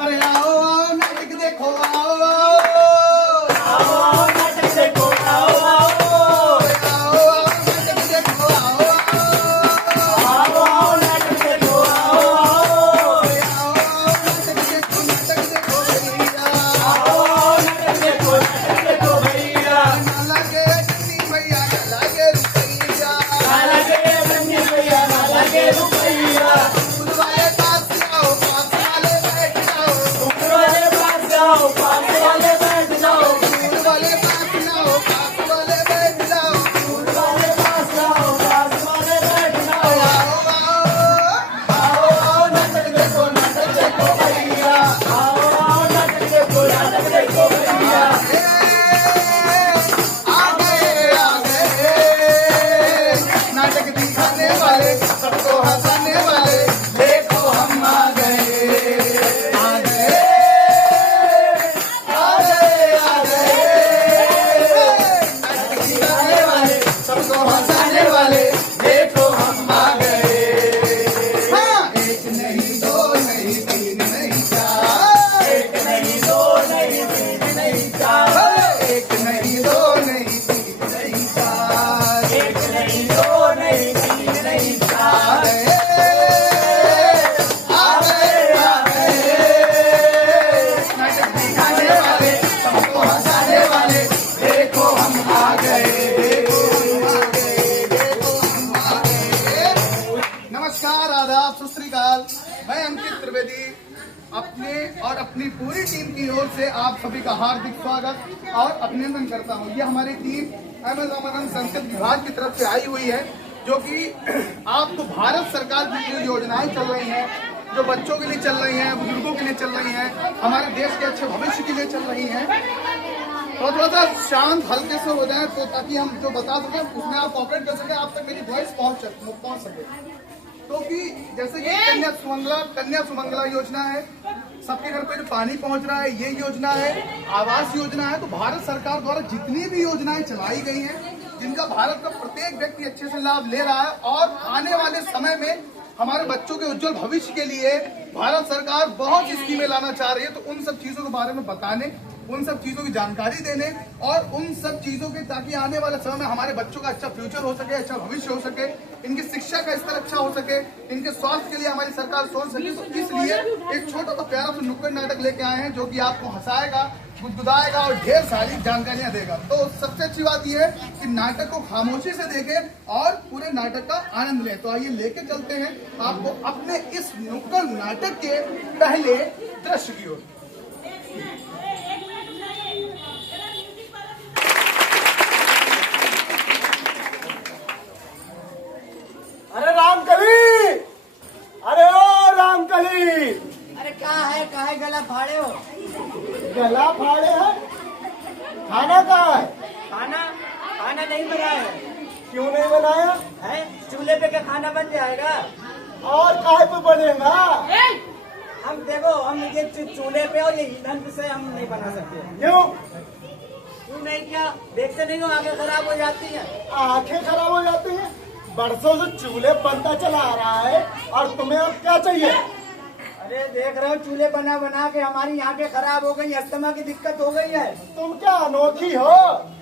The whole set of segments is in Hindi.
अरे आओ आओ नाटक देखो, आओ आओ आओ आओ नाटक देखो, आओ आओ आओ आओ नाटक देखो, आओ आओ आओ नाटक देखो, आओ आओ नाटक देखो भैया, आओ आओ नाटक देखो भैया। ना लगे चंदी भैया, ना लगे रुपैया, ना लगे बंदी भैया, ना लगे रुपैया। दूध वाले पास आओ, पास वाले बैठ जाओ, दूध वाले पास जाओ, पास वाले बैठ जाओ। दूध वाले पास आओ, पास वाले बैठ जाओ, दूध वाले पास जाओ, पास वाले बैठ जाओ। आओ आओ आओ आओ नाटक देखो भैया। आओ आओ नाटक देखो भैया। आ गए नाटक दिखाने वाले, सबको हंसाने वाले, देखो हम आ गए, आ गए, आ गए, आ गए। नाटक दिखाने वाले, सबको हंसाने वाले, देखो हम आ गए। हाँ, एक नहीं दो नहीं तीन नहीं चार, एक नहीं दो नहीं तीन नहीं चार। एक नहीं दो नहीं तीन नहीं चार, एक नहीं दो नहीं तीन नहीं आ चार। गए, आ गए, आ गए। नाटक दिखाने वाले, सबको हंसाने वाले, देखो हम आ गए, देखो हम आ गए, देखो हम आ गए। नमस्कार, आदाब, सत श्री अकाल। मैं अंकित त्रिवेदी अपने और अपनी पूरी टीम की ओर से आप सभी का हार्दिक स्वागत और अभिनंदन करता हूं। ये हमारी टीम अमेजन संसद विभाग की तरफ से आई हुई है, जो कि आपको भारत सरकार की जो योजनाएं चल रही हैं, जो बच्चों के लिए चल रही हैं, बुजुर्गों के लिए चल रही हैं, हमारे देश के अच्छे भविष्य के लिए चल रही हैं, तो थोड़ा सा शांत हल्के से हो जाए, तो ताकि हम जो बता सकें उसमें आप कॉपरेट कर सकें, आप तक मेरी वॉइस पहुंच सके। तो कि जैसे कि कन्या सुमंगला योजना है, सबके घर पे जो पानी पहुंच रहा है, ये योजना है, आवास योजना है। तो भारत सरकार द्वारा जितनी भी योजनाएं चलाई गई हैं, जिनका भारत का प्रत्येक व्यक्ति अच्छे से लाभ ले रहा है, और आने वाले समय में हमारे बच्चों के उज्जवल भविष्य के लिए भारत सरकार बहुत स्कीमें लाना चाह रही है। तो उन सब चीजों के बारे में बताने, उन सब चीजों की जानकारी देने, और उन सब चीजों के ताकि आने वाले समय में हमारे बच्चों का अच्छा फ्यूचर हो सके, अच्छा भविष्य हो सके, इनकी शिक्षा का स्तर अच्छा हो सके, इनके स्वास्थ्य के लिए हमारी सरकार सोच सके। तो इसलिए एक छोटा सा प्यारा सा नुक्कड़ नाटक लेके आए हैं, जो कि आपको हंसाएगा, गुदगुदाएगा और ढेर सारी जानकारियां देगा। तो सबसे अच्छी बात यह है कि नाटक को खामोशी से देखें और पूरे नाटक का आनंद लें। तो आइए लेके चलते हैं आपको अपने इस नुक्कड़ नाटक के पहले दृश्य की ओर। अरे रामकली, अरे ओ रामकली। अरे क्या है गला फाड़े हो? गला फाड़े है? खाना कहाँ है? खाना नहीं बनाया है। क्यों नहीं बनाया हैं? चूल्हे पे क्या खाना बन जाएगा? और काहे पे बनेगा? हम देखो, हम ये चूल्हे पे और ये ईंधन से हम नहीं बना सकते। क्यों? क्यों नहीं? क्या देखते नहीं हो, आंखें खराब हो जाती हैं। आंखें खराब हो जाती हैं। बरसों से चूल्हे बनता चला आ रहा है, और तुम्हें अब क्या चाहिए? अरे देख रहे हो, चूल्हे बना बना के हमारी आंखें खराब हो गई, अस्थमा की दिक्कत हो गई है। तुम क्या अनोखी हो?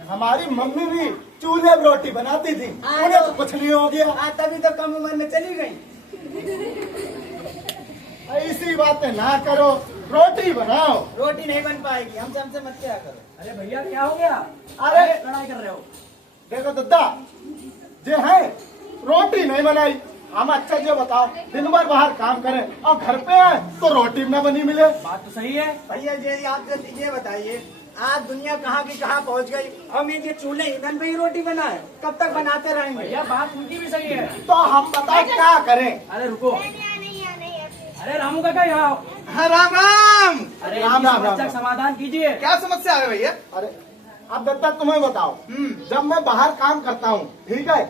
हमारी मम्मी भी चूल्हे में रोटी बनाती थी, उन्हें तो कुछ नहीं हो गया। तभी तो कम उम्र में चली गई। ऐसी बातें ना करो, रोटी बनाओ। रोटी नहीं बन पाएगी, हमसे मत क्या करो। अरे भैया क्या हो गया? अरे लड़ाई कर रहे हो? देखो दद्दा, जे है रोटी नहीं बनाई, हम अच्छा जो बताओ, दिन भर बाहर काम करें और घर पे आए तो रोटी न बनी मिले। बात तो सही है भैया जी, आप ये बताइए, आज दुनिया कहाँ की कहाँ पहुँच गई। हम ये चूल्हे ईंधन पे ही रोटी बनाए, कब तक बनाते रहेंगे? भैया, बात उनकी भी सही है। तो हम बताओ क्या करें? अरे रुको, अरे रामू काका यहाँ आओ। हाँ, राम राम। अरे राम, इनकी राम, समस्या राम। का समाधान कीजिए। क्या समस्या है भैया? अरे अब दद्दा तुम्हें बताओ, जब मैं बाहर काम करता हूँ, ठीक है,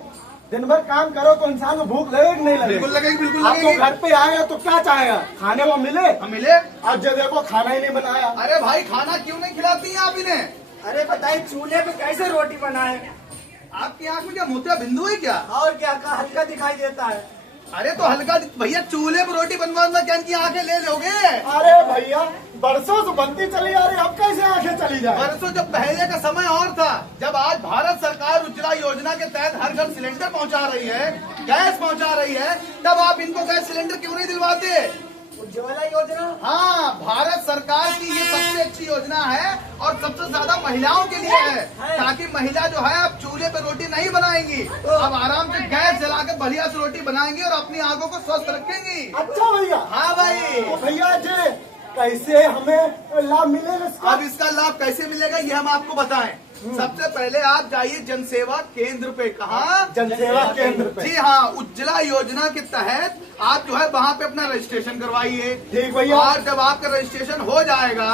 दिन भर काम करो तो इंसान को भूख लगेगी नहीं लगेगी? बिल्कुल लगेगी, बिल्कुल आप तो लगेगी। घर पे आएगा तो क्या चाहेगा? खाने को मिले? हम मिले। आज जो देखो खाना ही नहीं बनाया। अरे भाई, खाना क्यों नहीं खिलाती हैं आप इन्हें? अरे बताइए, चूल्हे पे कैसे रोटी बनाए? आपकी आंख में क्या मोतिया बिंदु है क्या? और क्या हल्का दिखाई देता है? अरे तो हल्का भैया, चूल्हे पर रोटी बनवाना क्या इनकी आंखें ले लोगे? अरे भैया बरसों से बनती चली आ रही, अब कैसे आंखें चली जाए? बरसों जब पहले का समय और था, जब आज भारत सरकार उज्ज्वला योजना के तहत हर घर सिलेंडर पहुंचा रही है, गैस पहुंचा रही है, तब आप इनको गैस सिलेंडर क्यों नहीं दिलवाते? उज्ज्वला योजना। हाँ, भारत सरकार की ये सबसे अच्छी योजना है और सबसे ज्यादा महिलाओं के लिए है, ताकि महिला जो है अब चूल्हे पे रोटी नहीं बनाएंगी, अब आराम से गैस जला के बढ़िया से रोटी बनाएंगी और अपनी आंखों को स्वस्थ रखेंगी। अच्छा भैया। हाँ भाई। तो भैया जी कैसे हमें लाभ मिलेगा इसका? अब इसका लाभ कैसे मिलेगा ये हम आपको बताएं। सबसे पहले आप जाइए जनसेवा केंद्र पे। कहाँ? जनसेवा केंद्र पे। जी हाँ, उज्ज्वला योजना के तहत आप जो है वहाँ पे अपना रजिस्ट्रेशन करवाइए। ठीक भैया। और जब आपका रजिस्ट्रेशन हो जाएगा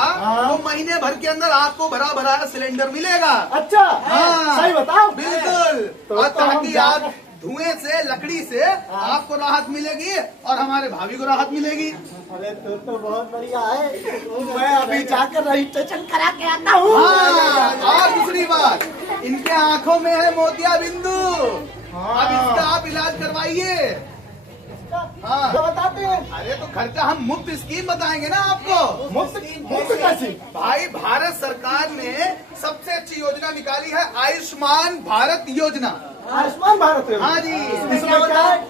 तो महीने भर के अंदर आपको भरा भरा सिलेंडर मिलेगा। अच्छा हाँ, सही बताओ। बिल्कुल। तो और हम ताकि आप धुएं से, लकड़ी से आपको राहत मिलेगी और हमारे भाभी को राहत मिलेगी। अरे तो बहुत बढ़िया है, मैं अभी जाकर रजिस्ट्रेशन करा के आता हूँ। हाँ, और दूसरी बात, इनके आंखों में है मोतिया बिंदु। अब इसका आप इलाज करवाइए। हाँ। तो बताते हैं। अरे तो खर्चा हम मुफ्त स्कीम बताएंगे ना आपको। मुफ्त कैसी? भाई भारत सरकार ने सबसे अच्छी योजना निकाली है, आयुष्मान भारत योजना। आयुष्मान भारत योजना। हाँ जी। इसमें क्या है?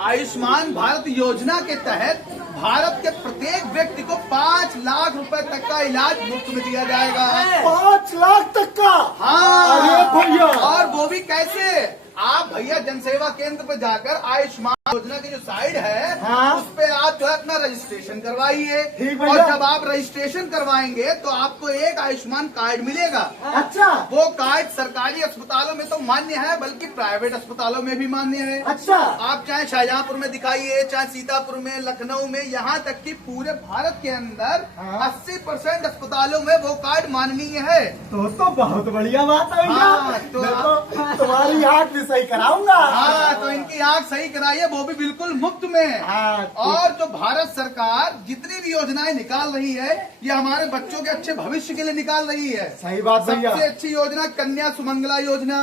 आयुष्मान भारत योजना के तहत भारत के प्रत्येक व्यक्ति को 5 लाख रुपए तक का इलाज मुफ्त में दिया जाएगा। 5 लाख तक का? हाँ। अरे भैया। और वो भी कैसे? आप भैया जनसेवा केंद्र पर जाकर आयुष्मान योजना की जो साइट है, हाँ। उस पे आप जो है अपना रजिस्ट्रेशन करवाइए। ठीक और भैया। जब आप रजिस्ट्रेशन करवाएंगे तो आपको एक आयुष्मान कार्ड मिलेगा। अच्छा। वो कार्ड सरकारी अस्पतालों में तो मान्य है, बल्कि प्राइवेट अस्पतालों में भी मान्य है। अच्छा। आप चाहे शाहजहांपुर में दिखाइए, चाहे सीतापुर में, लखनऊ में, यहाँ तक कि पूरे भारत के अंदर हाँ। 80% अस्पतालों में वो कार्ड माननीय है। तो बहुत बढ़िया बात है भैया। हाँ, तो मैं तो तुम्हारी आँख भी सही कराऊंगा। हाँ, तो इनकी आँख सही कराइए, वो भी बिल्कुल मुफ्त में। हाँ, और जो भारत सरकार जितनी भी योजनाएं निकाल रही है, ये हमारे बच्चों के अच्छे भविष्य के लिए निकाल रही है। सही बात भैया। सबसे अच्छी योजना कन्या सुमंगला योजना।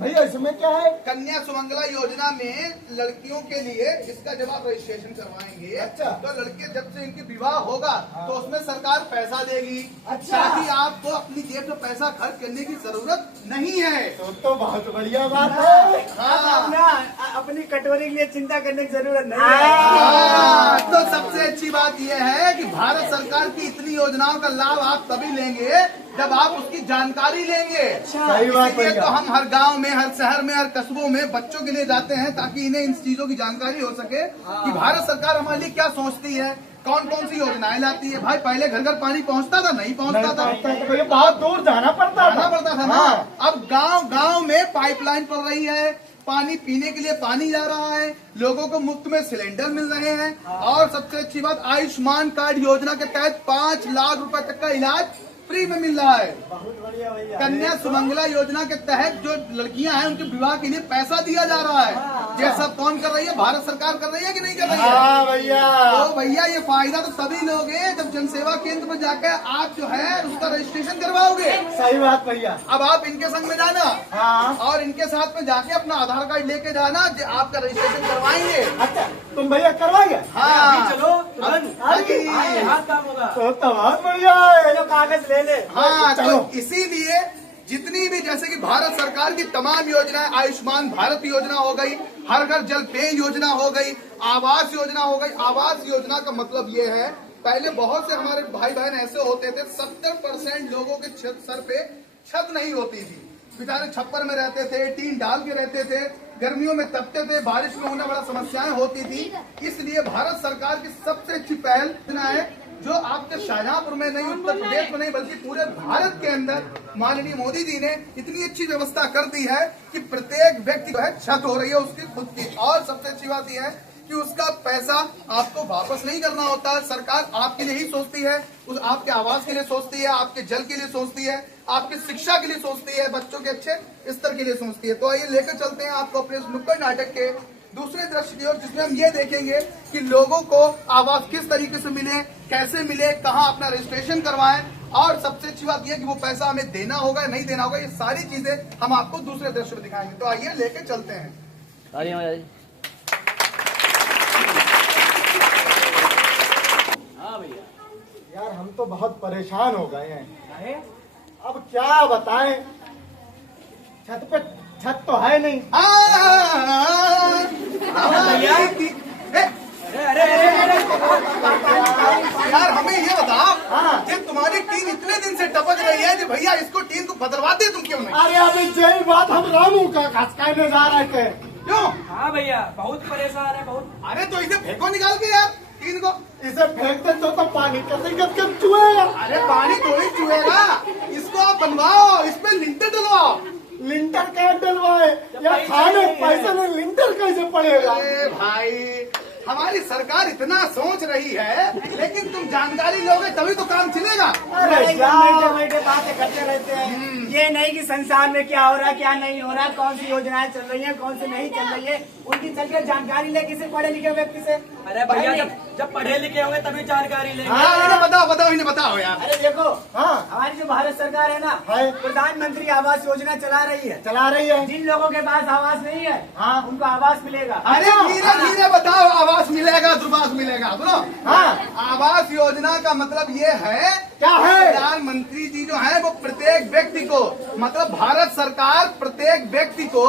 भैया इसमें क्या है? कन्या सुमंगला योजना में लड़कियों के लिए इसका जब आप रजिस्ट्रेशन करवाएंगे, अच्छा। तो लड़के जब से इनकी विवाह होगा तो उसमें सरकार पैसा देगी। अच्छा। ताकि आपको अपनी जेब से पैसा खर्च करने की जरूरत नहीं है। तो बहुत बढ़िया बात है। हाँ। अपना अपनी कटोरी के लिए चिंता करने की जरूरत नहीं हाँ, है। तो सबसे अच्छी बात यह है कि भारत सरकार की इतनी योजनाओं का लाभ आप तभी लेंगे जब आप उसकी जानकारी लेंगे। सही बात इसलिए भैया। तो हम हर गांव में, हर शहर में, हर कस्बों में बच्चों के लिए जाते हैं, ताकि इन्हें इन चीजों की जानकारी हो सके कि भारत सरकार हमारे लिए क्या सोचती है, कौन कौन सी योजनाएं लाती है। भाई पहले घर घर पानी पहुंचता था? नहीं पहुंचता था। तो भैया बहुत दूर जाना पड़ता था ना। हाँ। अब गांव गांव में पाइपलाइन पड़ रही है, पानी पीने के लिए पानी जा रहा है, लोगों को मुफ्त में सिलेंडर मिल रहे हैं। और सबसे अच्छी बात, आयुष्मान कार्ड योजना के तहत 5 लाख रुपए तक का इलाज फ्री में मिल रहा है। बहुत बढ़िया भैया। कन्या सुमंगला योजना के तहत जो लड़कियां हैं उनके विवाह के लिए पैसा दिया जा रहा है। ये सब कौन कर रही है? भारत सरकार कर रही है कि नहीं कर रही है? हाँ भैया। तो भैया ये फायदा तो तभी लोगे जब जनसेवा केंद्र में जाकर आप जो है उसका रजिस्ट्रेशन करवाओगे। सही बात भैया। अब आप इनके संग में जाना। हाँ। और इनके साथ में जाके अपना आधार कार्ड लेके जाना, आपका रजिस्ट्रेशन करवाएंगे। अच्छा तुम भैया करवाएंगे? हाँ चलो तुरंत। हाँ जी। आए, हाथ काम होगा। तो बहुत बढ़िया है। चलो कागज ले ले। हाँ, चलो। तो इसीलिए जितनी भी, जैसे कि भारत सरकार की तमाम योजनाएं, आयुष्मान भारत योजना हो गई, हर घर जल पेय योजना हो गई, आवास योजना हो गई। आवास योजना का मतलब ये है, पहले बहुत से हमारे भाई बहन ऐसे होते थे, 70% लोगों के सर पे छत नहीं होती थी, बेचारे छप्पर में रहते थे, टीन डाल के रहते थे, गर्मियों में तपते थे, बारिश में होने वाला समस्याएं होती थी। इसलिए भारत सरकार की सबसे अच्छी पहल योजना है, जो आपके शाहजहांपुर में नहीं, उत्तर प्रदेश में नहीं, बल्कि पूरे भारत के अंदर माननीय मोदी जी ने इतनी अच्छी व्यवस्था कर दी है कि प्रत्येक व्यक्ति जो है छत हो रही है उसकी खुद की। और सबसे अच्छी बात यह है कि उसका पैसा आपको वापस नहीं करना होता। सरकार आपके लिए ही सोचती है, उस आपके आवास के लिए सोचती है, आपके जल के लिए सोचती है, आपकी शिक्षा के लिए सोचती है, बच्चों के अच्छे स्तर के लिए सोचती है। तो आइए लेकर चलते हैं आपको अपने इस नुक्कड़ नाटक के दूसरे दृश्य की ओर, जिसमें हम ये देखेंगे कि लोगों को आवास किस तरीके से मिले, कैसे मिले, कहाँ अपना रजिस्ट्रेशन करवाएं, और सबसे अच्छी बात यह कि वो पैसा हमें देना होगा नहीं देना होगा, ये सारी चीजें हम आपको दूसरे दृश्य में दिखाएंगे। तो आइए लेके चलते हैं। तो बहुत परेशान हो गए हैं। अरे अब क्या बताएं, छत तो है नहीं। भैया अरे अरे अरे यार हमें ये बताओ, हाँ। कि तुम्हारी टीम इतने दिन से टपक रही है कि भैया इसको टीम को बदलवाते तुम क्यों नहीं? अरे अभी यही बात हम रामू का कहने जा रहे थे। क्यों? हाँ भैया बहुत परेशान है बहुत। अरे तो इसे फेंको निकाल के यार टीम को। इसे फेंकते तो पानी कैसे कब चुएगा। अरे पानी थोड़ी चुएगा, इसको आप बनवाओ, इस पे लिंटर डलवाओ। लिंटर कैसे डलवाए या खाने पैसे में लिंटर कैसे पड़ेगा। अरे भाई हमारी सरकार इतना सोच रही है, लेकिन तुम जानकारी लोगे तभी तो काम चलेगा। अरे बैठे क्या बैठे बातें करते रहते हैं। ये नहीं कि संसार में क्या हो रहा है क्या नहीं हो रहा, कौन सी योजनाएं चल रही है कौन सी नहीं चल रही है, उनकी चलकर जानकारी ले किसी पढ़े लिखे व्यक्ति से। अरे भैया जब पढ़े लिखे होंगे तभी जानकारी लेंगे। हाँ, इन्हें बताओ बताओ इन्हें बताओ यार। अरे देखो, हाँ हमारी जो भारत सरकार है ना, है। प्रधानमंत्री आवास योजना चला रही है। चला रही है। जिन लोगों के पास आवास नहीं है, हाँ। उनको आवास मिलेगा। अरे धीरे धीरे बताओ, आवास मिलेगा दुर्वास मिलेगा, सुनो। हाँ। आवास योजना का मतलब ये है, क्या है? प्रधानमंत्री जी जो है वो प्रत्येक व्यक्ति को, मतलब भारत सरकार प्रत्येक व्यक्ति को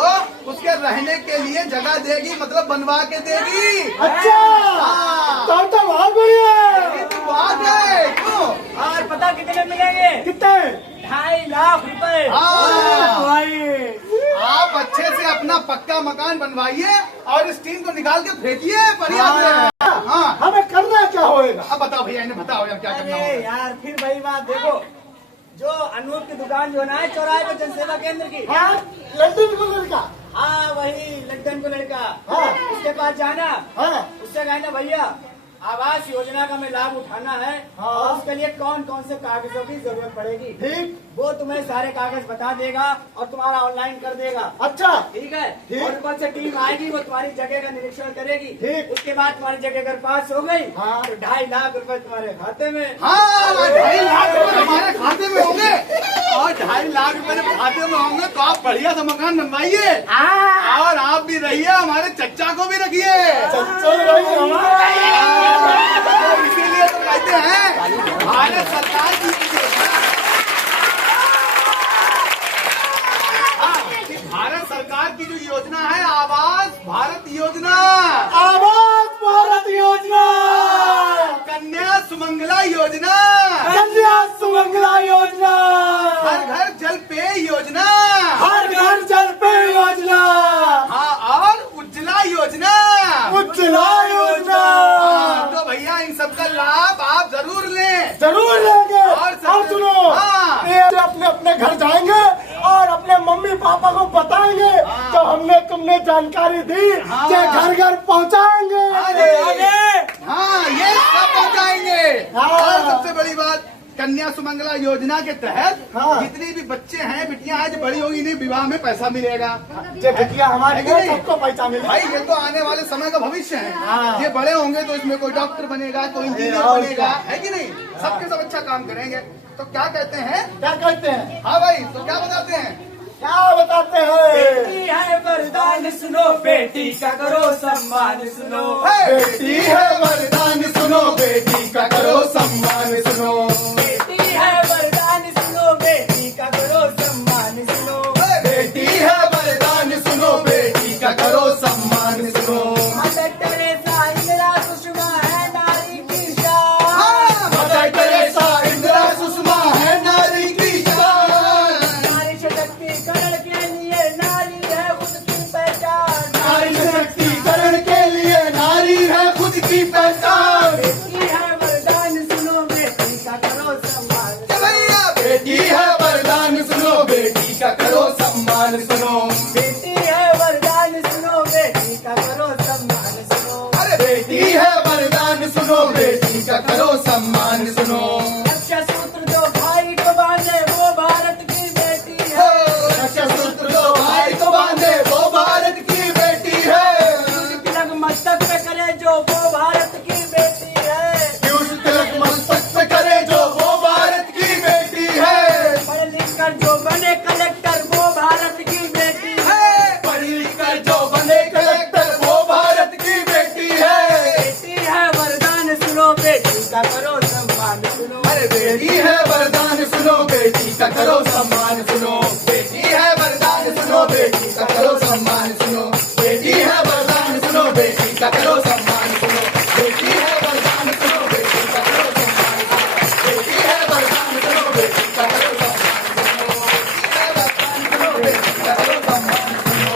उसके रहने के लिए जगह देगी, मतलब बनवा के देगी। अच्छा हाँ। तो बहुत बढ़िया ये तो बात है। क्यों? और पता कितने मिलेंगे? कितने। 2.5 लाख रुपए। हाँ। भाई आप अच्छे से अपना पक्का मकान बनवाइए और इस टीम को निकाल के फेंकिए, पर्याप्त है। हाँ हमें करना क्या होएगा। अब बताओ भैया, इन्हें बताओ यार क्या करना अरे होगा। यार फिर वही बात देखो, जो अनूप की दुकान जो है ना चौराहे पे जनसेवा केंद्र की, हाँ लड़की को लड़का। हाँ वही लंदन को लड़का, हाँ। उसके पास जाना, हाँ उससे कहना भैया आवास योजना का मैं लाभ उठाना है, हाँ। और उसके लिए कौन कौन से कागजों की जरूरत पड़ेगी। ठीक। वो तुम्हें सारे कागज बता देगा और तुम्हारा ऑनलाइन कर देगा। अच्छा ठीक है। ठीक। और ऊपर से टीम आएगी, वो तुम्हारी जगह का निरीक्षण करेगी। ठीक। उसके बाद तुम्हारी जगह अगर पास हो गई, हाँ। तो 2.5 लाख रुपए तुम्हारे खाते में। हाँ 2.5 लाख रुपए हमारे खाते में होंगे, और 2.5 लाख रुपए जब खाते में होंगे तो आप बढ़िया सा मकान बनवाइए, और आप भी रहिए, हमारे चच्चा को भी रखिए। चल रही हमारा। इसीलिए तो कहते हैं भारत सरकार की कि भारत सरकार की जो योजना है आवास भारत योजना, आवास भारत योजना, कन्या सुमंगला योजना, कन्या सुमंगला योजना, हर घर जल पेय योजना, हर घर जल पेय योजना, हाँ और उज्ज्वला योजना, उज्ज्वला योजना। हाँ, तो भैया इन सब का लाभ आप जरूर लें। जरूर लेंगे। और और सुनो, हाँ। ये अपने अपने घर जाएंगे और अपने मम्मी पापा को बताएंगे हाँ। तो हमने तुमने जानकारी दी, हाँ। ये घर घर पहुंचाएंगे। हाँ ये सब पहुंचाएंगे। हाँ। और सबसे बड़ी बात, कन्या सुमंगला योजना के तहत हाँ। जितनी भी बच्चे हैं बिटियां हैं जो बड़ी होगी इन्हें विवाह में पैसा मिलेगा। ये बिटिया हमारे है कि नहीं? सबको पैसा मिले। भाई ये तो आने वाले समय का भविष्य है। हाँ। ये बड़े होंगे तो इसमें कोई डॉक्टर बनेगा, कोई इंजीनियर और बनेगा, क्या? है कि नहीं? सबके सब अच्छा काम करेंगे। तो क्या कहते हैं? क्या कहते हैं, हाँ भाई, तो क्या बताते हैं? क्या बताते हैं। बेटी है वरदान सुनो, बेटी का करो सम्मान सुनो। बेटी है वरदान सुनो, बेटी का करो सम्मान सुनो। बेटी है वरदान सुनो, बेटी का करो सम्मान सुनो। बेटी है वरदान सुनो, बेटी का करो सम्मान सुनो। मदर टेरेसा इंदिरा सुषमा है नारी की शान। मदर टेरेसा इंदिरा सुषमा है नारी की शान। नारी सशक्तिकरण के लिए नारी है खुद की पहचान। नारी सशक्तिकरण के लिए नारी है खुद की पहचान। बेटी है वरदान सुनो, बेटी का करो सम्मान क्या भैया? बेटी है वरदान सुनो, बेटी का करो सम्मान सुनो। बेटी है वरदान सुनो, बेटी का करो सम्मान सुनो। अरे बेटी है वरदान सुनो, बेटी का करो सम्मान सुनो। रक्षा सूत्र जो भाई को बांधे वो भारत की बेटी है। रक्षा सूत्र दो भाई को बांधे वो भारत की बेटी है। तिलक मस्तक पे करे जो वो भारत की बेटी है। पीयूष तिलक मस्तक पे करे जो वो भारत की बेटी है। पढ़ लिख कर जो बने कलेक्टर वो भारत की बेटी है। पढ़ी लिख कर जो बने कलेक्टर वो भारत की बेटी है। बेटी है वरदान सुनो, बेटी का करो सम्मान सुनो। अरे बेटी है वरदान सुनो, बेटी का करो सम्मान सुनो। बेटी है वरदान सुनो, बेटी का करो सम्मान सुनो। बेटी है वरदान सुनो, बेटी का करो सम्मान सुनो। बेटी है वरदान सुनो, बेटी का करो सम्मान सुनो। बेटी है वरदान सुनो, बेटी का करो सम्मान सुनो। बेटी है वरदान सुनो, बेटी का करो सम्मान सुनो।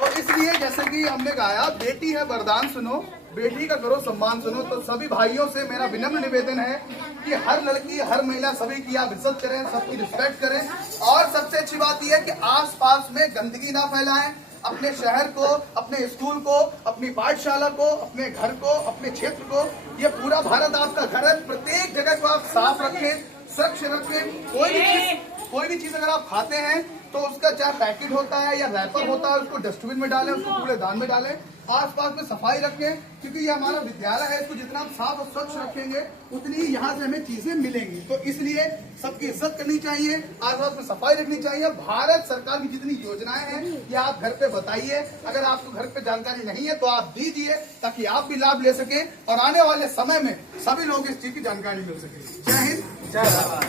तो इसलिए जैसे कि हमने गाया, बेटी है वरदान सुनो, बेटी का करो सम्मान सुनो। तो सभी भाइयों से मेरा विनम्र निवेदन है कि हर लड़की, हर महिला, सभी की आप इज्जत करें, सबकी रिस्पेक्ट करें। और सबसे अच्छी बात यह है कि आसपास में गंदगी ना फैलाएं। अपने शहर को, अपने स्कूल को, अपनी पाठशाला को, अपने घर को, अपने क्षेत्र को, ये पूरा भारत आपका घर है, प्रत्येक जगह को आप साफ रखें, स्वच्छ रखें। कोई भी चीज अगर आप खाते हैं तो उसका चाहे पैकेट होता है या रैपर होता है, उसको डस्टबिन में डालें, उसको कूड़ेदान में डालें। आसपास में सफाई रखें, क्योंकि ये हमारा विद्यालय है, इसको जितना आप साफ और स्वच्छ रखेंगे उतनी ही यहाँ से हमें चीजें मिलेंगी। तो इसलिए सबकी इज्जत करनी चाहिए, आसपास में सफाई रखनी चाहिए। भारत सरकार की जितनी योजनाएं हैं ये आप घर पे बताइए। अगर आपको घर पे जानकारी नहीं है तो आप दीजिए, ताकि आप भी लाभ ले सके और आने वाले समय में सभी लोग इस चीज की जानकारी मिल सके। जय हिंद, जय भारत।